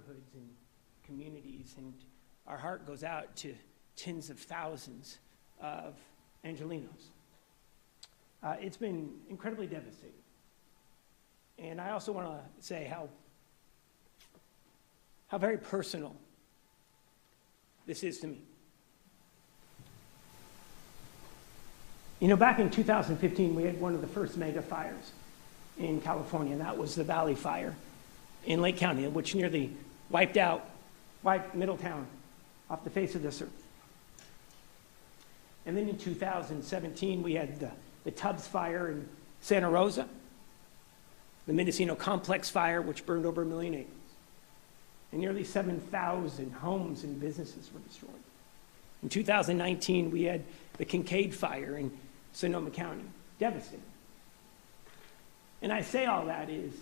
neighborhoods and communities, and our heart goes out to tens of thousands of Angelenos. It's been incredibly devastating. And I also want to say how very personal this is to me. You know, back in 2015, we had one of the first mega fires in California, and that was the Valley Fire in Lake County, which nearly wiped Middletown off the face of this earth. And then in 2017, we had the Tubbs Fire in Santa Rosa, the Mendocino Complex Fire, which burned over 1 million acres. And nearly 7,000 homes and businesses were destroyed. In 2019, we had the Kincaid Fire in Sonoma County, devastating. And I say all that is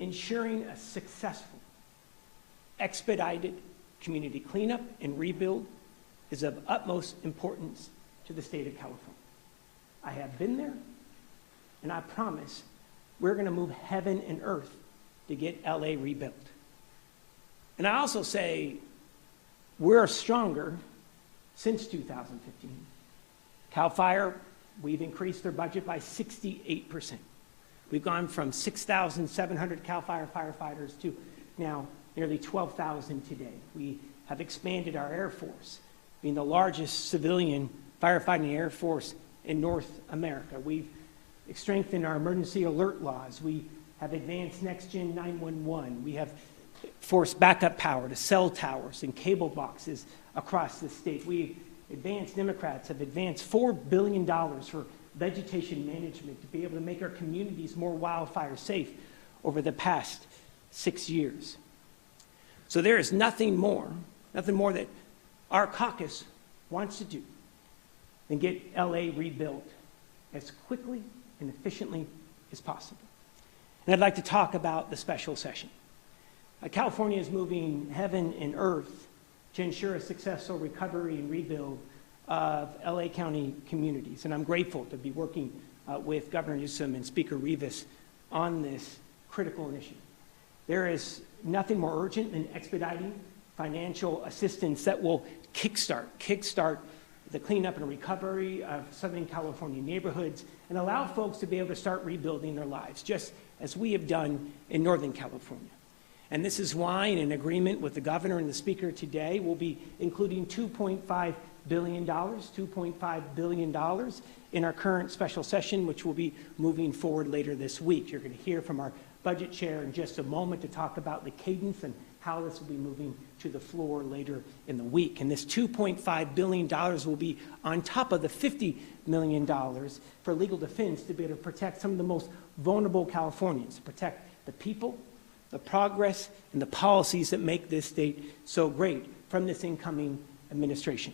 ensuring a successful, expedited community cleanup and rebuild is of utmost importance to the state of California. I have been there, and I promise we're going to move heaven and earth to get LA rebuilt. And I also say we're stronger since 2015. CAL FIRE, we've increased their budget by 68%. We've gone from 6,700 CAL FIRE firefighters to now nearly 12,000 today. We have expanded our Air Force, being the largest civilian firefighting Air Force in North America. We've strengthened our emergency alert laws. We have advanced next-gen 911. We have forced backup power to cell towers and cable boxes across the state. Democrats have advanced $4 billion for vegetation management to be able to make our communities more wildfire safe over the past 6 years. So there is nothing more that our caucus wants to do than get LA rebuilt as quickly and efficiently as possible. And I'd like to talk about the special session. California is moving heaven and earth to ensure a successful recovery and rebuild of LA County communities. And I'm grateful to be working with Governor Newsom and Speaker Rivas on this critical initiative. There is nothing more urgent than expediting financial assistance that will kickstart the cleanup and recovery of Southern California neighborhoods and allow folks to be able to start rebuilding their lives, just as we have done in Northern California. And this is why, in agreement with the governor and the speaker today, we'll be including $2.5 billion in our current special session, which will be moving forward later this week. You're going to hear from our budget chair in just a moment to talk about the cadence and how this will be moving to the floor later in the week. And this $2.5 billion will be on top of the $50 million for legal defense to be able to protect some of the most vulnerable Californians, to protect the people, the progress, and the policies that make this state so great from this incoming administration.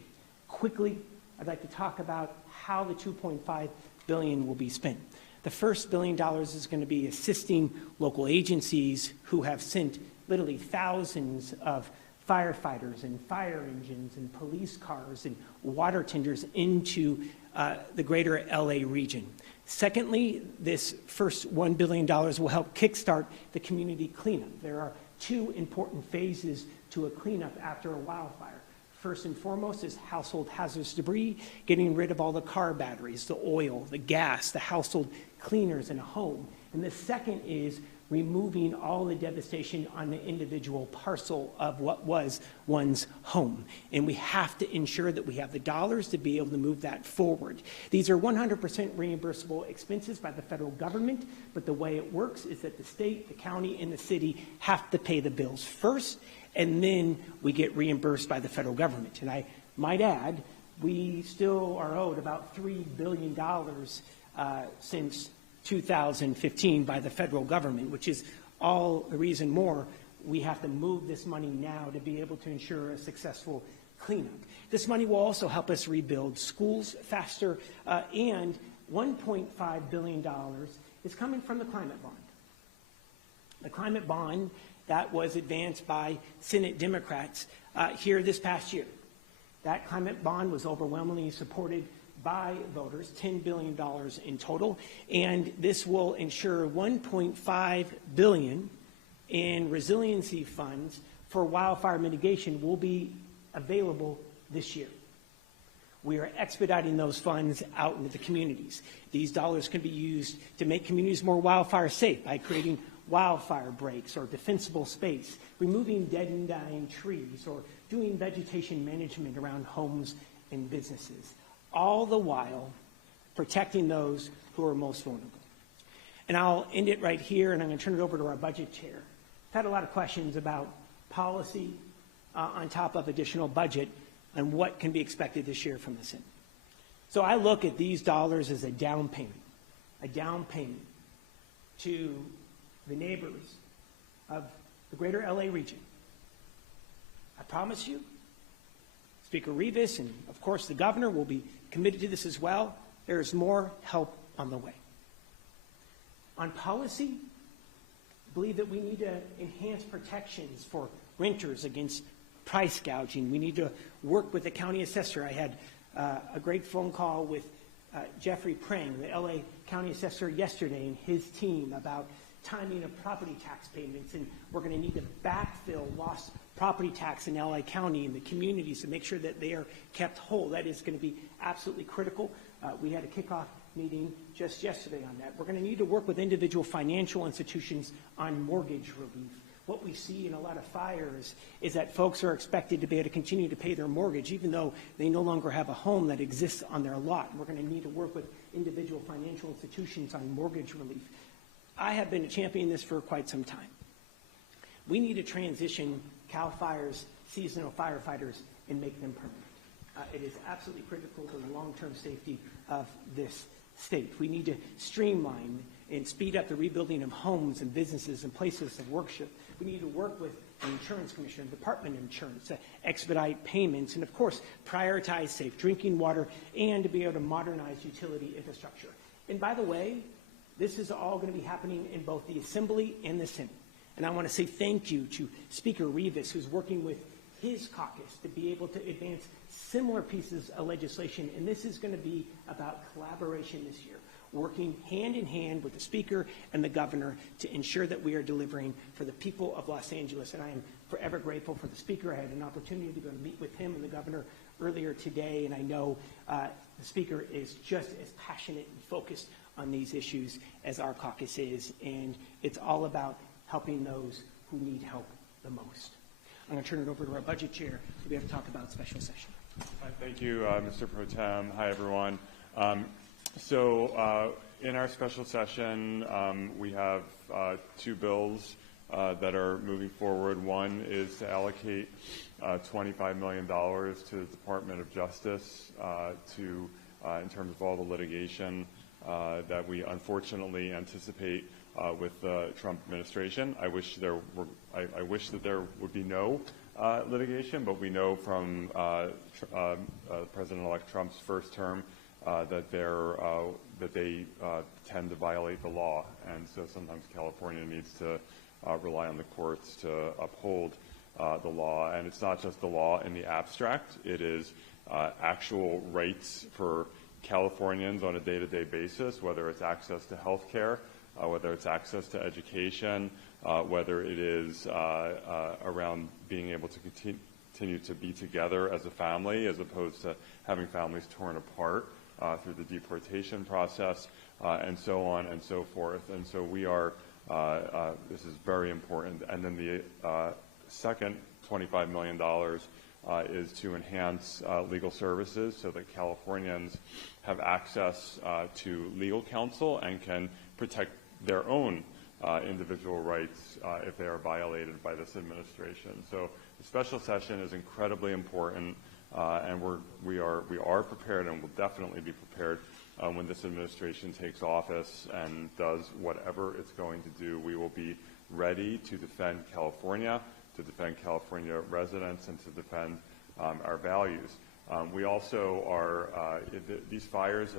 Quickly, I'd like to talk about how the $2.5 billion will be spent. The first $1 billion is going to be assisting local agencies who have sent literally thousands of firefighters and fire engines and police cars and water tenders into the greater LA region. Secondly, this first $1 billion will help kickstart the community cleanup. There are two important phases to a cleanup after a wildfire. First and foremost is household hazardous debris, getting rid of all the car batteries, the oil, the gas, the household cleaners in a home. And the second is removing all the devastation on the individual parcel of what was one's home. And we have to ensure that we have the dollars to be able to move that forward. These are 100% reimbursable expenses by the federal government, but the way it works is that the state, the county, and the city have to pay the bills first, and then we get reimbursed by the federal government. And I might add, we still are owed about $3 billion since 2015 by the federal government, which is all the reason more we have to move this money now to be able to ensure a successful cleanup. This money will also help us rebuild schools faster, and $1.5 billion is coming from the climate bond. The climate bond that was advanced by Senate Democrats here this past year. That climate bond was overwhelmingly supported by voters, $10 billion in total, and this will ensure $1.5 billion in resiliency funds for wildfire mitigation will be available this year. We are expediting those funds out into the communities. These dollars can be used to make communities more wildfire safe by creating wildfire breaks or defensible space, removing dead and dying trees, or doing vegetation management around homes and businesses, all the while protecting those who are most vulnerable. And I'll end it right here, and I'm going to turn it over to our budget chair. I've had a lot of questions about policy on top of additional budget and what can be expected this year from the Senate. So I look at these dollars as a down payment to the neighbors of the greater LA region. I promise you, Speaker Rivas and, of course, the governor will be committed to this as well. There is more help on the way. On policy, I believe that we need to enhance protections for renters against price gouging. We need to work with the county assessor. I had a great phone call with Jeffrey Prang, the LA county assessor, yesterday, and his team about timing of property tax payments, and we're going to need to backfill lost property tax in LA County and the communities to make sure that they are kept whole. That is going to be absolutely critical. We had a kickoff meeting just yesterday on that. We're going to need to work with individual financial institutions on mortgage relief. What we see in a lot of fires is that folks are expected to be able to continue to pay their mortgage even though they no longer have a home that exists on their lot. And we're going to need to work with individual financial institutions on mortgage relief. I have been championing this for quite some time. We need to transition CAL FIRE's seasonal firefighters and make them permanent. It is absolutely critical to the long-term safety of this state. We need to streamline and speed up the rebuilding of homes and businesses and places of worship. We need to work with the Insurance Commissioner, Department of Insurance, to expedite payments, and of course, prioritize safe drinking water and to be able to modernize utility infrastructure. And by the way, this is all going to be happening in both the Assembly and the Senate. And I want to say thank you to Speaker Rivas, who's working with his caucus to be able to advance similar pieces of legislation. And this is going to be about collaboration this year, working hand in hand with the Speaker and the Governor to ensure that we are delivering for the people of Los Angeles. And I am forever grateful for the Speaker. I had an opportunity to go meet with him and the Governor earlier today, and I know the Speaker is just as passionate and focused on these issues as our caucus is, and it's all about helping those who need help the most. I'm going to turn it over to our budget chair so we have to talk about special session. Thank you, Mr. Pro Tem. Hi, everyone. In our special session, we have two bills that are moving forward. One is to allocate $25 million to the Department of Justice in terms of all the litigation that we unfortunately anticipate with the Trump administration. I wish that there would be no litigation, but we know from President-elect Trump's first term that they tend to violate the law, and so sometimes California needs to rely on the courts to uphold the law. And it's not just the law in the abstract; it is actual rights for Californians on a day-to-day basis, whether it's access to health care, whether it's access to education, whether it is around being able to continue to be together as a family as opposed to having families torn apart through the deportation process, and so on and so forth. And so we are, this is very important. And then the second $25 million is to enhance legal services so that Californians have access to legal counsel and can protect their own individual rights if they are violated by this administration. So the special session is incredibly important, and we are prepared and will definitely be prepared when this administration takes office and does whatever it's going to do. We will be ready to defend California, to defend California residents, and to defend our values. We also are, these fires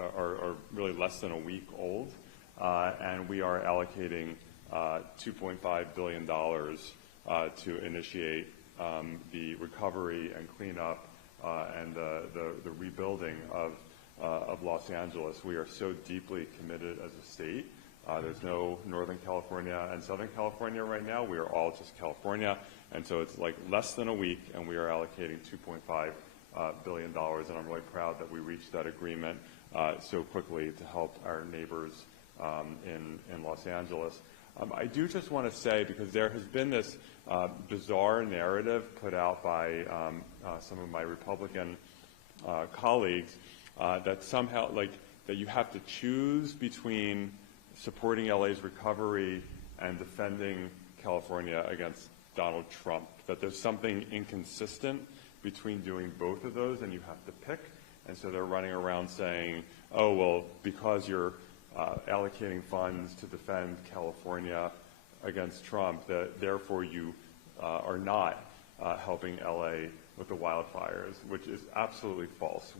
are really less than a week old, and we are allocating $2.5 billion to initiate the recovery and cleanup and the rebuilding of Los Angeles. We are so deeply committed as a state There's no Northern California and Southern California right now. We are all just California. And so it's like less than a week, and we are allocating $2.5 billion. And I'm really proud that we reached that agreement so quickly to help our neighbors in Los Angeles. I do just want to say, because there has been this bizarre narrative put out by some of my Republican colleagues that somehow, like, that you have to choose between supporting LA's recovery and defending California against Donald Trump, that there's something inconsistent between doing both of those and you have to pick. And so they're running around saying, oh, well, because you're allocating funds to defend California against Trump, that therefore you are not helping LA with the wildfires, which is absolutely false.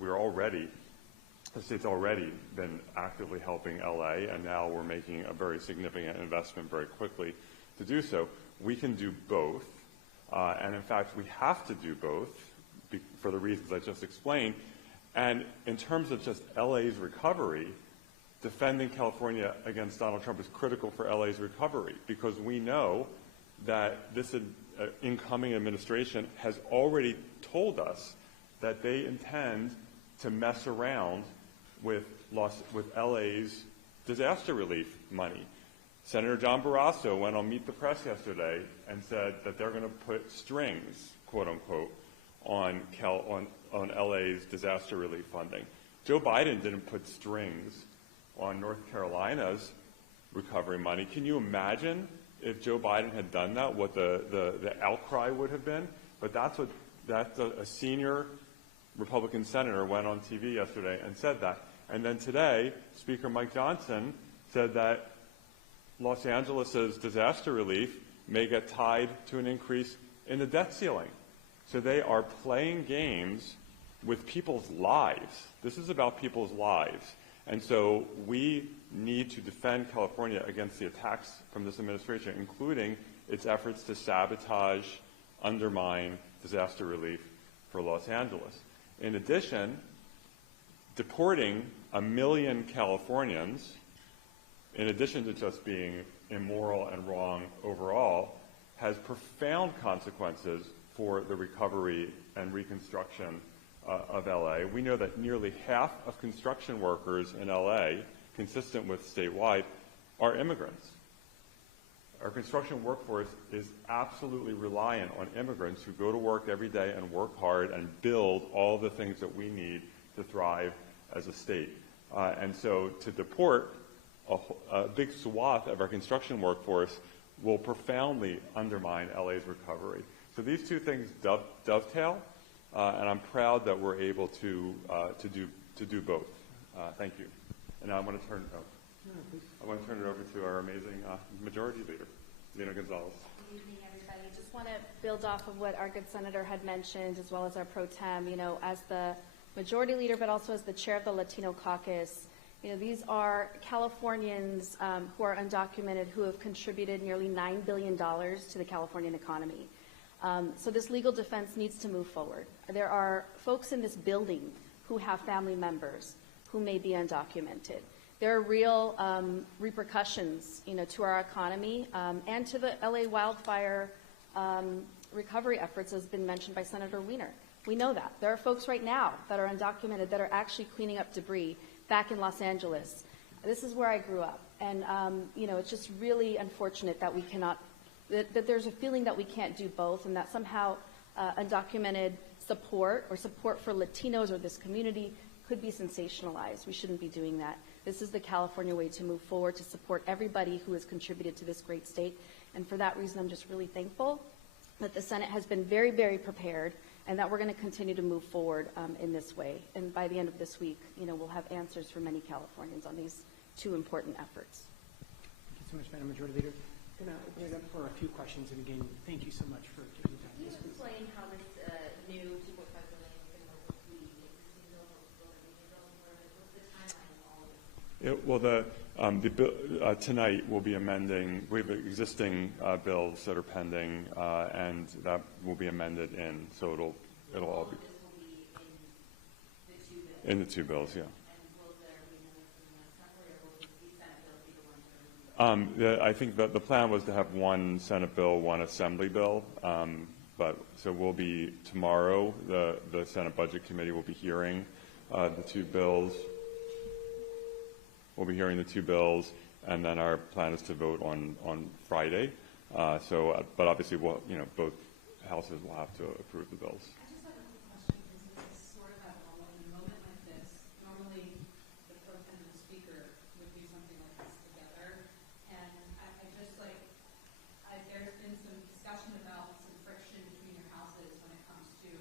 The state's already been actively helping LA, and now we're making a very significant investment very quickly to do so. We can do both, and in fact, we have to do both for the reasons I just explained. And in terms of just LA's recovery, defending California against Donald Trump is critical for LA's recovery, because we know that this incoming administration has already told us that they intend to mess around with LA's disaster relief money. Senator John Barrasso went on Meet the Press yesterday and said that they're going to put strings, quote unquote, on LA's disaster relief funding. Joe Biden didn't put strings on North Carolina's recovery money. Can you imagine if Joe Biden had done that, what the outcry would have been? But that's a senior Republican senator went on TV yesterday and said that. And then today, Speaker Mike Johnson said that Los Angeles's disaster relief may get tied to an increase in the debt ceiling. So they are playing games with people's lives. This is about people's lives. And so we need to defend California against the attacks from this administration, including its efforts to sabotage, undermine disaster relief for Los Angeles. In addition, deporting 1 million Californians, in addition to just being immoral and wrong overall, has profound consequences for the recovery and reconstruction of LA. We know that nearly half of construction workers in LA, consistent with statewide, are immigrants. Our construction workforce is absolutely reliant on immigrants who go to work every day and work hard and build all the things that we need to thrive as a state. And so to deport a big swath of our construction workforce will profoundly undermine LA's recovery. So these two things dovetail, and I'm proud that we're able to do both. Thank you. And now I want to turn it over to our amazing majority leader, Lena Gonzalez. Good evening, everybody. Just want to build off of what our good senator had mentioned, as well as our pro tem. As the majority leader, but also as the chair of the Latino caucus, these are Californians who are undocumented who have contributed nearly $9 billion to the Californian economy. So this legal defense needs to move forward. There are folks in this building who have family members who may be undocumented. There are real repercussions, to our economy and to the LA wildfire recovery efforts, as has been mentioned by Senator Wiener. We know that. There are folks right now that are undocumented that are actually cleaning up debris back in Los Angeles. This is where I grew up. And, it's just really unfortunate that we cannot, that there's a feeling that we can't do both, and that somehow undocumented support or support for Latinos or this community could be sensationalized. We shouldn't be doing that. This is the California way to move forward, to support everybody who has contributed to this great state. And for that reason, I'm just really thankful that the Senate has been very, very prepared, and that we're going to continue to move forward in this way. And by the end of this week, we'll have answers for many Californians on these two important efforts. Thank you so much, Madam Majority Leader. I'm going to open it up for a few questions. And again, thank you so much for giving the time. Can you explain how this new $2.5 billion is going to work with the existing bill, what's the timeline of all of this? Well, the bill tonight will be amending. We have existing bills that are pending, and that will be amended in. So it'll all be. This will be in the two bills. In the two bills, yeah. And will there be another from the Assembly, or will the Senate bill be the one that will be I think that the plan was to have one Senate bill, one Assembly bill, so we'll be, tomorrow, the Senate Budget Committee will be hearing the two bills. We'll be hearing the two bills, and then our plan is to vote on Friday. But obviously, both houses will have to approve the bills. I just have a quick question, because it's sort of abnormal in a moment like this. Normally, the pro tem and the speaker would do something like this together, and I just there's been some discussion about some friction between your houses when it comes to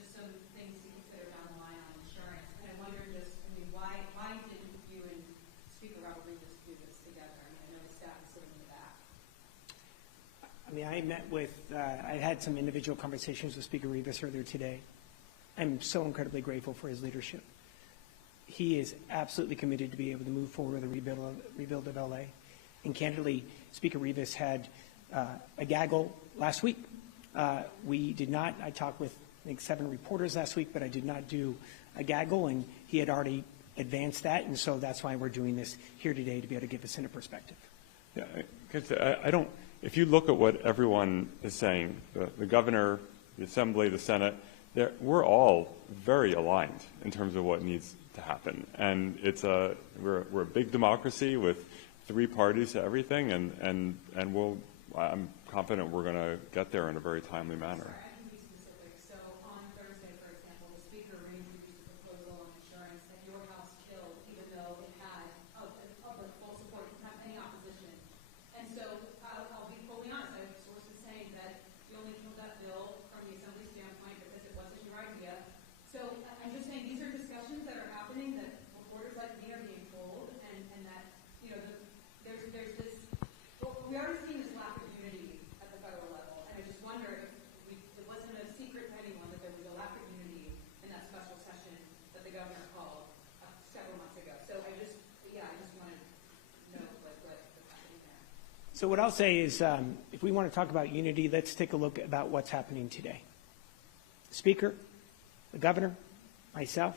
just some things to consider down the line on insurance. And I wonder why didn't you and Speaker Robert just do this together? I mean, I know the staff is sitting in the back. I mean, I met with, I had some individual conversations with Speaker Rivas earlier today. I'm so incredibly grateful for his leadership. He is absolutely committed to be able to move forward with the rebuild of LA. And candidly, Speaker Rivas had a gaggle last week. We did not, I talked with, I think, 7 reporters last week, but I did not do a gaggle, and he had already advanced that, and so that's why we're doing this here today, to be able to give us a perspective. Yeah, I don't, if you look at what everyone is saying, the governor, the Assembly, the Senate, we're all very aligned in terms of what needs to happen. And we're a big democracy with 3 parties to everything, and I'm confident we're going to get there in a very timely manner. Sorry, I can be specific. So on Thursday, for example, the speaker reintroduced a proposal on insurance that your house killed, even though it had public full support, didn't have any opposition. And so I'll be fully honest, I have sources saying that you only killed that bill from the Assembly standpoint because it wasn't your idea. So I'm just saying these are discussions that are happening that reporters like me are being told, and that, there's this, we already seen this lack of unity at the federal level, and I just wonder if it wasn't a secret to anyone that there was a lack of unity in that special session that the governor called several months ago. So I just want to know what's happening there. So what I'll say is, if we want to talk about unity, let's take a look about what's happening today. Speaker, the governor, myself,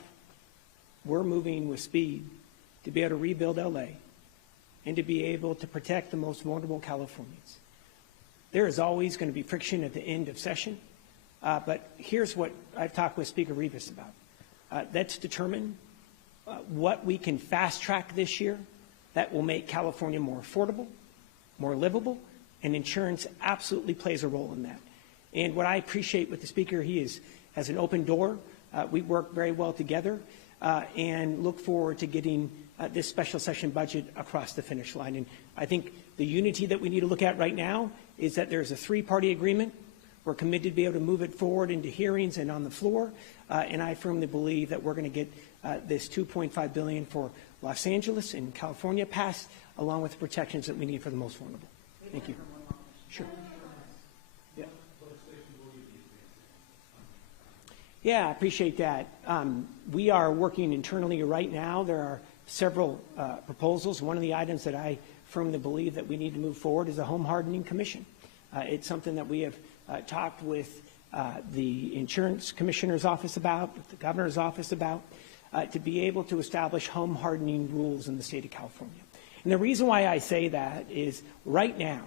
we're moving with speed to be able to rebuild LA and to be able to protect the most vulnerable Californians. There is always going to be friction at the end of session, but here's what I've talked with Speaker Rivas about. Let's determine what we can fast track this year that will make California more affordable, more livable, and insurance absolutely plays a role in that. And what I appreciate with the Speaker, he has an open door. We work very well together and look forward to getting this special session budget across the finish line. And I think the unity that we need to look at right now is that there's a 3-party agreement. We're committed to be able to move it forward into hearings and on the floor. And I firmly believe that we're going to get this $2.5 billion for Los Angeles and California passed, along with the protections that we need for the most vulnerable. Thank you. Sure. Yeah. Yeah, I appreciate that. We are working internally right now. There are several proposals. One of the items that I firmly believe that we need to move forward is a home hardening commission. It's something that we have talked with the insurance commissioner's office about, with the governor's office about, to be able to establish home hardening rules in the state of California. And the reason why I say that is right now,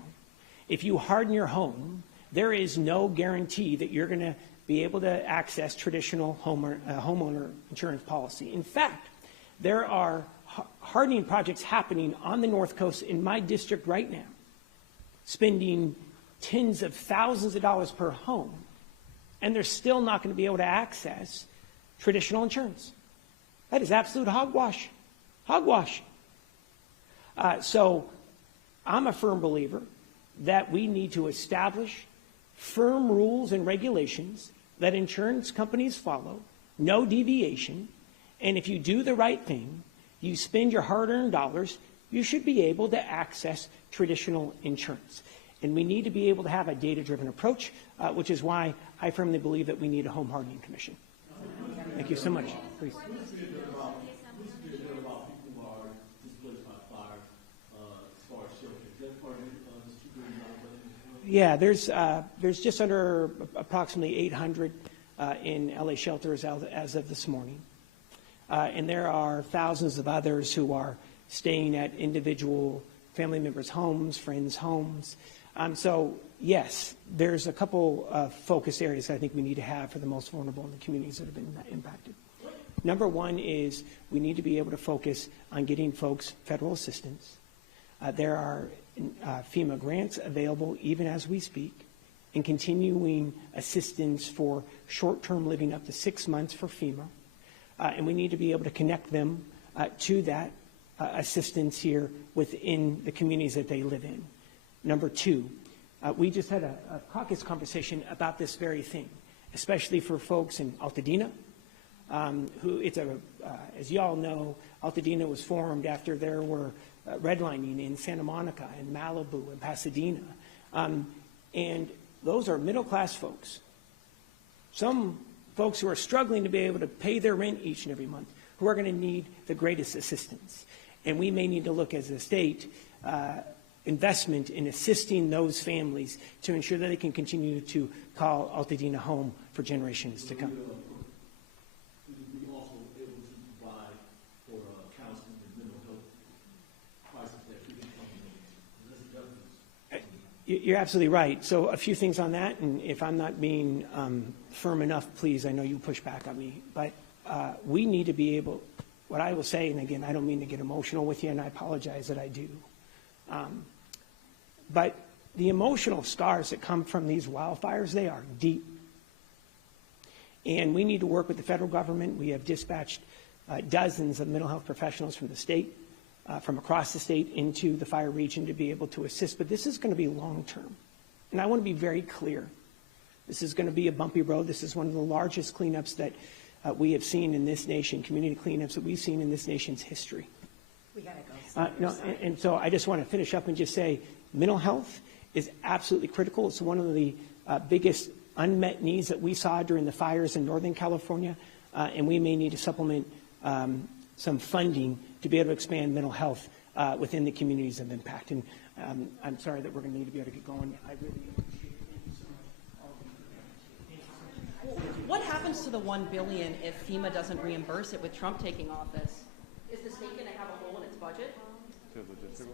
if you harden your home, there is no guarantee that you're going to be able to access traditional homeowner insurance policy. In fact, there are hardening projects happening on the North Coast in my district right now, spending tens of thousands of dollars per home, and they're still not going to be able to access traditional insurance. That is absolute hogwash. Hogwash. So I'm a firm believer that we need to establish firm rules and regulations that insurance companies follow, no deviation, and if you do the right thing, you spend your hard-earned dollars, you should be able to access traditional insurance. And we need to be able to have a data-driven approach, which is why I firmly believe that we need a home hardening commission. Thank you so much. Please. Yeah, there's just under approximately 800 in LA shelters as of this morning. And there are thousands of others who are staying at individual family members' homes, friends' homes. So yes, there's a couple of focus areas I think we need to have for the most vulnerable in the communities that have been impacted. Number one is we need to be able to focus on getting folks federal assistance. There are FEMA grants available even as we speak, and continuing assistance for short-term living up to 6 months for FEMA. And we need to be able to connect them to that assistance here within the communities that they live in. Number two, we just had a caucus conversation about this very thing, especially for folks in Altadena, who as you all know, Altadena was formed after there were redlining in Santa Monica and Malibu and Pasadena. And those are middle-class folks. Some folks who are struggling to be able to pay their rent each and every month, who are going to need the greatest assistance. And we may need to look as a state investment in assisting those families to ensure that they can continue to call Altadena home for generations to come. We also able to provide for counseling and mental health crisis that we can come in. You're absolutely right. So a few things on that, and if I'm not being firm enough, please, I know you push back on me, but we need to be able, what I will say, and again, I don't mean to get emotional with you, and I apologize that I do, but the emotional scars that come from these wildfires, they are deep. And we need to work with the federal government. We have dispatched dozens of mental health professionals from the state, from across the state into the fire region to be able to assist. But this is going to be long-term. And I want to be very clear. This is going to be a bumpy road. This is one of the largest cleanups that we have seen in this nation, community cleanups that we've seen in this nation's history. We got to go. And so I just want to finish up and just say mental health is absolutely critical. It's one of the biggest unmet needs that we saw during the fires in Northern California, and we may need to supplement some funding to be able to expand mental health within the communities of impact. And I'm sorry that we're going to need to be able to get going. I really appreciate it. Thank you so much, all of you. What happens to the $1 billion if FEMA doesn't reimburse it with Trump taking office? Is the state going to have a hole in its budget? To logistical?